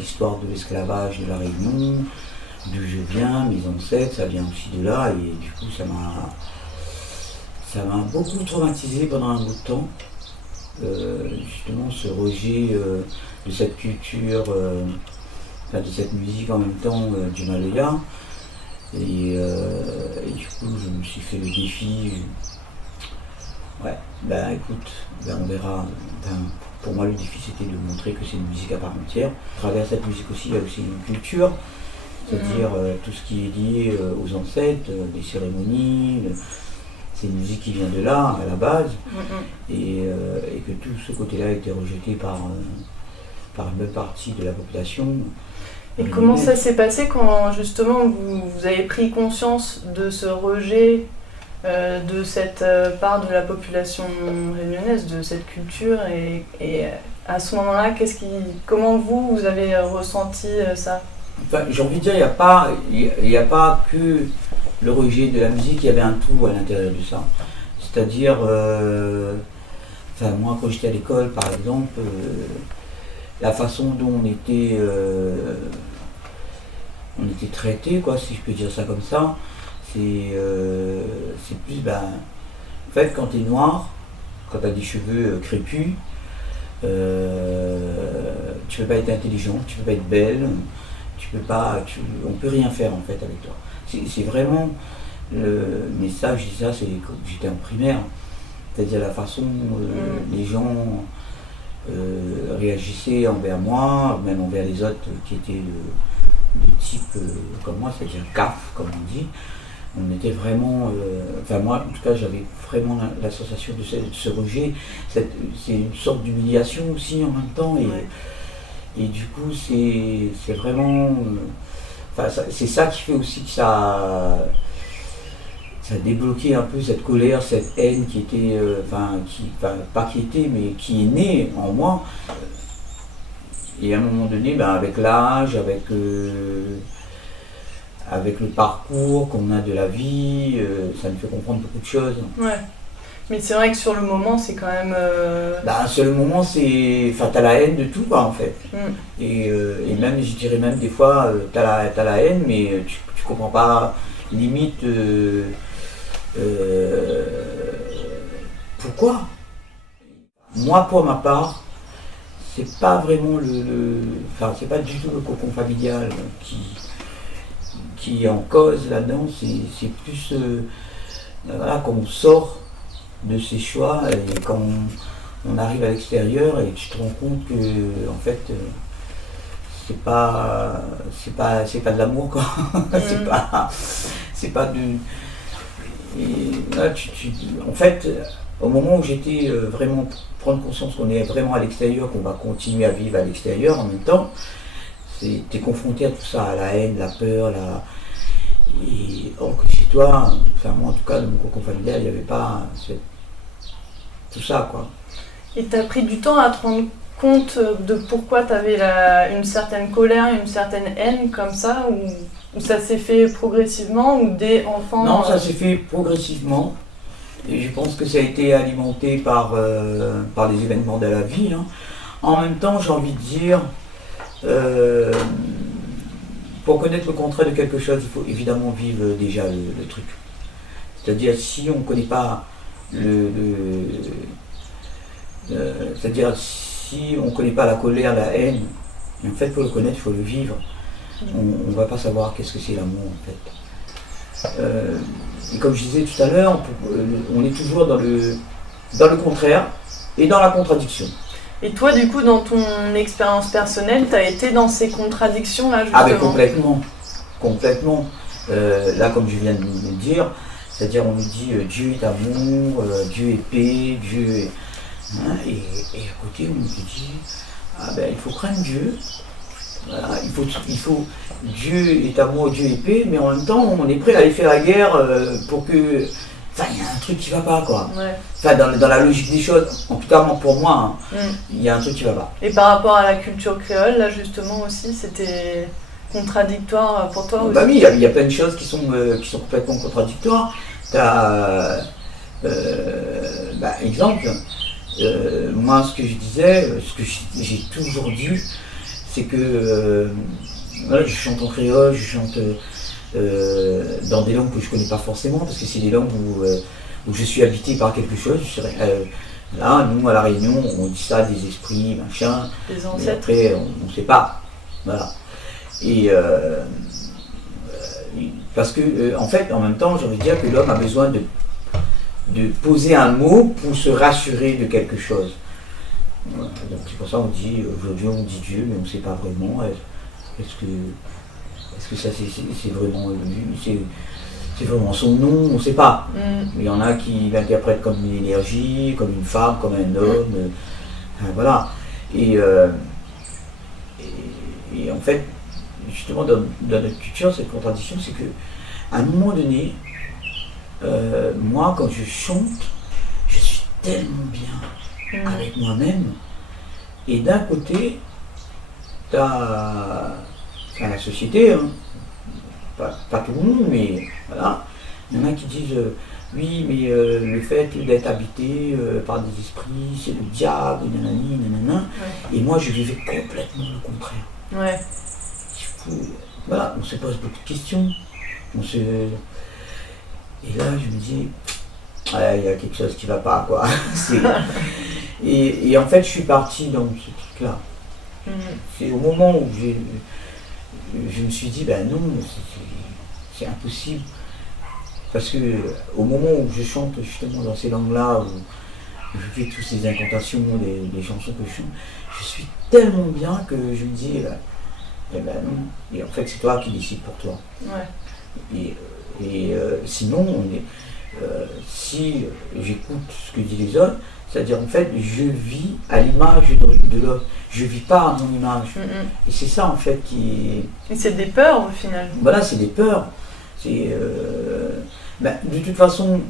l'histoire de l'esclavage de la Réunion, d'où je viens, mes ancêtres, ça vient aussi de là, et du coup ça m'a beaucoup traumatisé pendant un bout de temps. Justement ce rejet de cette culture, de cette musique en même temps du Malaya. Et du coup je me suis fait le défi. Ouais, ben écoute, on verra. Pour moi le défi c'était de montrer que c'est une musique à part entière. À travers cette musique aussi il y a aussi une culture, c'est-à-dire tout ce qui est lié aux ancêtres, des cérémonies. C'est une musique qui vient de là, à la base, et que tout ce côté-là a été rejeté par une bonne partie de la population. Et comment ça s'est passé quand justement vous avez pris conscience de ce rejet de cette part de la population réunionnaise, de cette culture, et à ce moment-là, comment vous avez ressenti ça? Enfin, j'ai envie de dire, il n'y a pas que le rejet de la musique, il y avait un tout à l'intérieur de ça. C'est-à-dire, moi quand j'étais à l'école par exemple, la façon dont on était traité, quoi, si je peux dire ça comme ça, c'est plus, en fait quand tu es noir, quand tu as des cheveux crépus, tu peux pas être intelligent, tu peux pas être belle, on peut rien faire en fait avec toi. C'est vraiment mais ça, je dis ça, c'est quand j'étais en primaire, c'est-à-dire la façon dont les gens réagissaient envers moi, même envers les autres qui étaient de type comme moi, c'est-à-dire CAF, comme on dit. On était vraiment, moi en tout cas j'avais vraiment la sensation de ce rejet, c'est une sorte d'humiliation aussi en même temps, et du coup c'est vraiment, c'est ça qui fait aussi que ça a débloqué un peu cette colère, cette haine qui était, pas qui était, mais qui est née en moi. Et à un moment donné, avec l'âge, avec le parcours qu'on a de la vie, ça nous fait comprendre beaucoup de choses. Ouais. Mais c'est vrai que sur le moment, c'est quand même... Sur le moment, t'as la haine de tout, quoi, en fait. Et même, je dirais même des fois, t'as la haine, mais tu comprends pas, limite, pourquoi. Moi, pour ma part, c'est pas vraiment c'est pas du tout le cocon familial qui est en cause là-dedans, c'est plus quand on sort de ses choix et quand on arrive à l'extérieur et tu te rends compte que en fait c'est pas de l'amour, quoi. c'est pas de. Et là, en fait, au moment où j'étais vraiment prendre conscience qu'on est vraiment à l'extérieur, qu'on va continuer à vivre à l'extérieur en même temps, t'es confronté à tout ça, à la haine, la peur, et or que chez toi, moi en tout cas dans mon cocon familial, il n'y avait pas tout ça, quoi. Et t'as pris du temps à te rendre compte de pourquoi t'avais une certaine colère, une certaine haine comme ça, ou ça s'est fait progressivement, ou dès enfant? Non, ça s'est fait progressivement. Et je pense que ça a été alimenté par les événements de la vie. Hein. En même temps, j'ai envie de dire, pour connaître le contraire de quelque chose, il faut évidemment vivre déjà le truc. C'est-à-dire, si on ne connaît pas c'est-à-dire, si on ne connaît pas la colère, la haine, en fait, pour le connaître, il faut le vivre. On ne va pas savoir qu'est-ce que c'est l'amour, en fait. Et comme je disais tout à l'heure, on est toujours dans le contraire et dans la contradiction. Et toi, du coup, dans ton expérience personnelle, tu as été dans ces contradictions-là, justement? Ah ben complètement. Là, comme je viens de le dire, c'est-à-dire on nous dit Dieu est amour, Dieu est paix, Dieu est... Hein, et à côté, on nous dit, il faut craindre Dieu. Voilà, il faut Dieu est amour, Dieu est paix, mais en même temps on est prêt à aller faire la guerre pour que. Il y a un truc qui va pas, quoi. Ouais. Dans la logique des choses, en tout cas pour moi, il y a un truc qui va pas. Et par rapport à la culture créole, là justement aussi, c'était contradictoire pour toi aussi? Oui, il y a plein de choses qui sont complètement contradictoires. Exemple, moi ce que je disais, ce que j'ai toujours dit, c'est que voilà, je chante en créole, je chante dans des langues que je ne connais pas forcément, parce que c'est des langues où je suis habité par quelque chose. Là, nous, à La Réunion, on dit ça, des esprits, machin. Les Mais ancêtres. après, on ne sait pas. Voilà. Et parce que, en fait, en même temps, j'ai envie de dire que l'homme a besoin de poser un mot pour se rassurer de quelque chose. Voilà. Donc c'est pour ça qu'on dit, aujourd'hui on dit Dieu, mais on ne sait pas vraiment. Est-ce que ça c'est vraiment lui, c'est vraiment son nom, on ne sait pas. Il y en a qui l'interprètent comme une énergie, comme une femme, comme un homme. Voilà. Et en fait, justement, dans notre culture, cette contradiction, c'est que à un moment donné, moi, quand je chante, je suis tellement bien avec moi-même. Et d'un côté, tu as la société, hein. Pas tout le monde, mais voilà. Il y en a qui disent oui, mais le fait d'être habité par des esprits, c'est le diable, nanani, nanana. Ouais. Et moi, je vivais complètement le contraire. Ouais. Voilà, on se pose beaucoup de questions. Et là, je me dis, ouais, il y a quelque chose qui ne va pas, quoi. Et en fait, je suis parti dans ce truc-là. C'est au moment où je me suis dit, ben non, c'est impossible. Parce que au moment où je chante justement dans ces langues-là, où je fais toutes ces incantations, les chansons que je chante, je suis tellement bien que je me dis, eh ben non. Et en fait, c'est toi qui décides pour toi. Ouais. Et sinon, si j'écoute ce que disent les autres, c'est-à-dire en fait, je vis à l'image de l'autre. Je vis pas à mon image. Et c'est ça en fait qui. Et c'est des peurs au final. Voilà, c'est des peurs. C'est. De toute façon,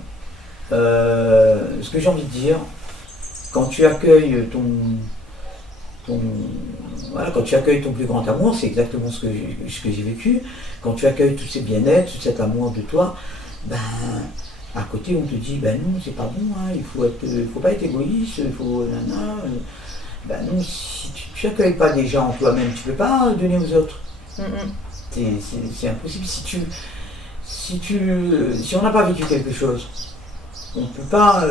ce que j'ai envie de dire, quand tu accueilles quand tu accueilles ton plus grand amour, c'est exactement ce que j'ai vécu. Quand tu accueilles tous ces bien-être, tout cet amour de toi, à côté on te dit non, c'est pas bon, hein, faut pas être égoïste, il faut non, si tu n'accueilles pas déjà en toi-même, tu peux pas donner aux autres. C'est impossible. Si on n'a pas vécu quelque chose, on peut pas.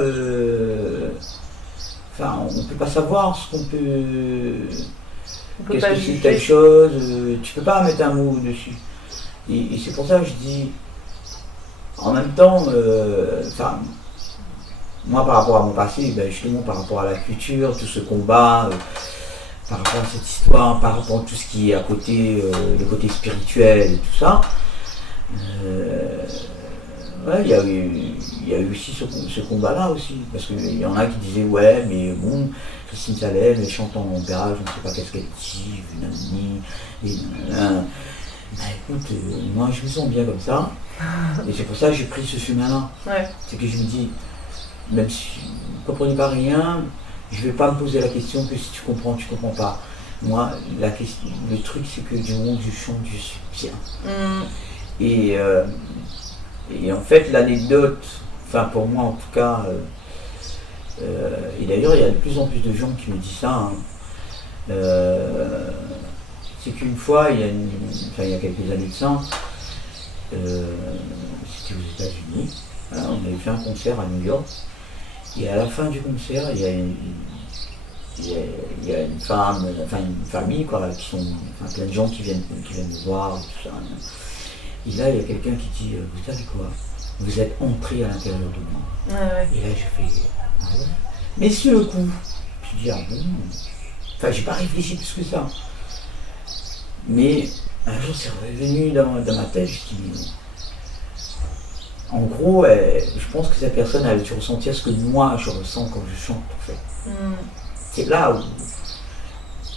On peut pas savoir ce qu'on peut. Qu'est-ce que c'est telle chose. Tu peux pas mettre un mot dessus. Et c'est pour ça que je dis. En même temps, moi par rapport à mon passé, justement par rapport à la culture, tout ce combat, par rapport à cette histoire, par rapport à tout ce qui est à côté, le côté spirituel et tout ça, il y a eu aussi ce combat-là aussi. Parce qu'il y en a qui disaient ouais, mais bon, Christine Salem, elle chante en langage, on ne sait pas qu'est-ce qu'elle dit, nanani, et nanana. Écoute, moi je me sens bien comme ça, et c'est pour ça que j'ai pris ce chemin-là. Ouais. C'est que je me dis, même si vous ne comprenez pas rien, je ne vais pas me poser la question que si tu comprends pas. Moi, le truc c'est que du moment que je chante, je suis bien. Et en fait, l'anecdote, pour moi en tout cas, et d'ailleurs il y a de plus en plus de gens qui me disent ça, c'est qu'une fois, il y a quelques années de ça, c'était aux États-Unis, on avait fait un concert à New York, et à la fin du concert, il y a une femme, une famille, qui sont plein de gens qui viennent me voir, et tout ça. Et là, il y a quelqu'un qui dit, vous savez quoi, vous êtes entré à l'intérieur de moi. Ouais. Et là, j'ai fait, ah ouais. Mais sur le coup, je dis, ah bon, j'ai pas réfléchi plus que ça. Mais un jour, c'est revenu dans ma tête, je dis, en gros, je pense que cette personne avait dû ressentir ce que moi, je ressens quand je chante, en fait. C'est là où,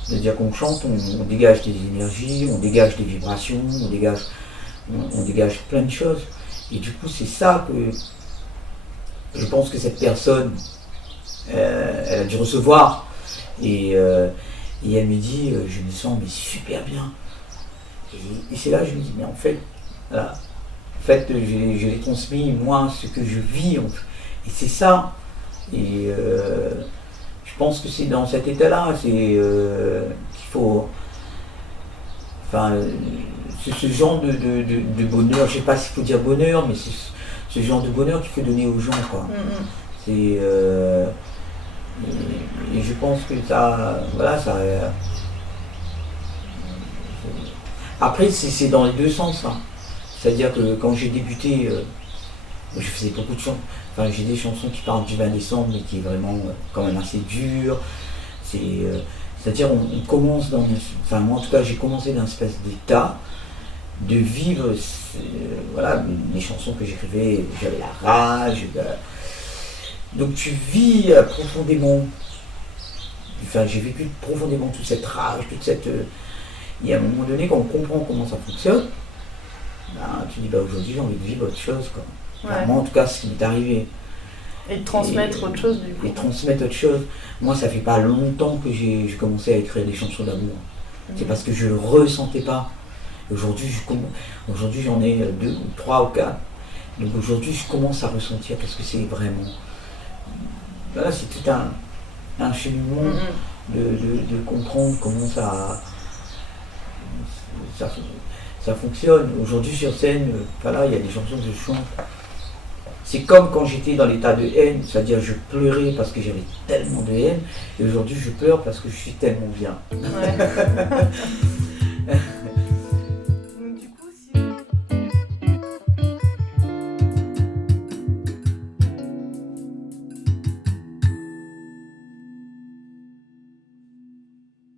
c'est-à-dire qu'on chante, on dégage des énergies, on dégage des vibrations, on dégage plein de choses. Et du coup, c'est ça que je pense que cette personne, elle a dû recevoir. Et elle me dit, je me sens super bien. Et c'est là que je me dis, mais en fait, voilà, je l'ai transmis, moi, ce que je vis. Et c'est ça. Et je pense que c'est dans cet état-là qu'il faut enfin, c'est ce genre de bonheur, je sais pas s'il faut dire bonheur, mais c'est ce genre de bonheur qu'il faut donner aux gens, quoi. C'est, et je pense que ça, voilà, ça. Après, c'est dans les deux sens, hein. C'est-à-dire que quand j'ai débuté, je faisais beaucoup de chansons. Enfin, j'ai des chansons qui parlent du 20 décembre, mais qui est vraiment quand même assez dur. C'est-à-dire, on commence dans. Enfin, moi en tout cas, j'ai commencé dans une espèce d'état de vivre. Voilà, les chansons que j'écrivais, j'avais la rage. Donc, tu vis profondément. Enfin, j'ai vécu profondément toute cette rage, toute cette. Et à un moment donné, quand on comprend comment ça fonctionne, ben, tu dis, bah, aujourd'hui, j'ai envie de vivre autre chose, quoi. Enfin, moi, en tout cas, ce qui m'est arrivé. Et de transmettre autre chose, du coup. Et transmettre autre chose. Moi, ça fait pas longtemps que j'ai commencé à écrire des chansons d'amour. C'est parce que je le ressentais pas. Aujourd'hui, j'en ai 2 ou 3 ou 4. Donc aujourd'hui, je commence à ressentir parce que c'est vraiment. Voilà, c'est tout un cheminement de comprendre comment ça fonctionne. Aujourd'hui, sur scène, voilà, il y a des chansons que je chante. C'est comme quand j'étais dans l'état de haine, c'est-à-dire je pleurais parce que j'avais tellement de haine, et aujourd'hui je pleure parce que je suis tellement bien. Ouais.